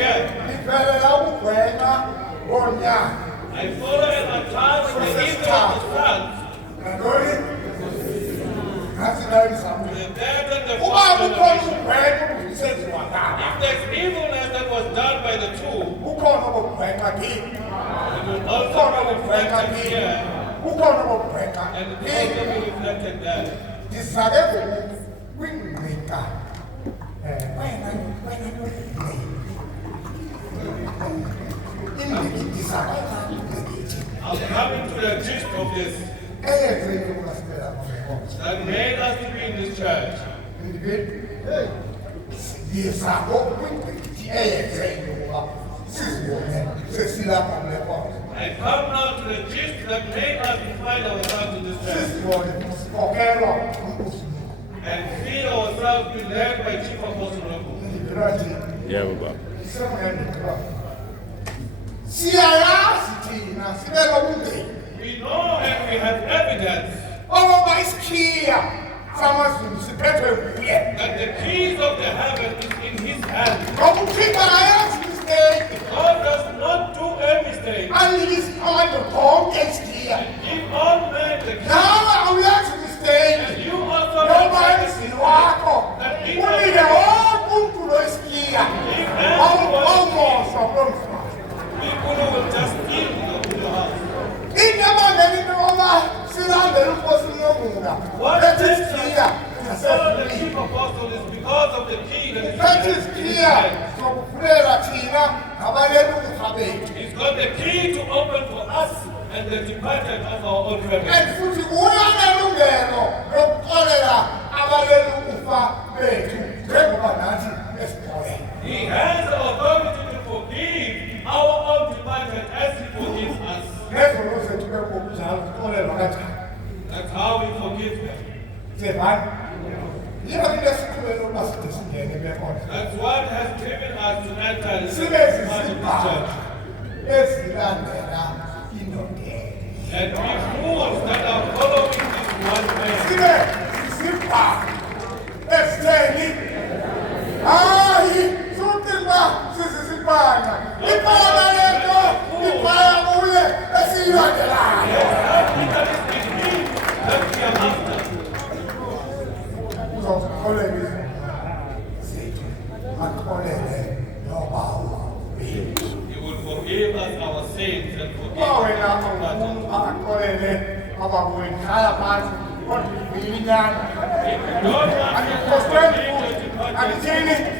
here. I follow him at times in the evening of the sun. The dead and the fallen generation. If there's evilness that was done by the two, it will also be reflected here. And it will also be reflected there. I'm coming to the gist of this. That made us to be in this church. I come now to the gist that made us to find ourselves in this church. And feel ourselves be led by Chief Apostle Rabu. Yeah, Baba. We know and we have evidence that the keys of the heaven is in his hand. God does not do a mistake. And give all men the keys. And you also know that people who will just steal your house. What makes us follow the chief apostle is because of the key that is in his hand. He's got the key to open for us and the departed of our own family. He has the authority to forgive our own departed as he forgives us. That's how we forgive them. That's what has driven us to enter this part of the church. And we fools that are following this one man. He will forgive us our sins and forgive us our sins.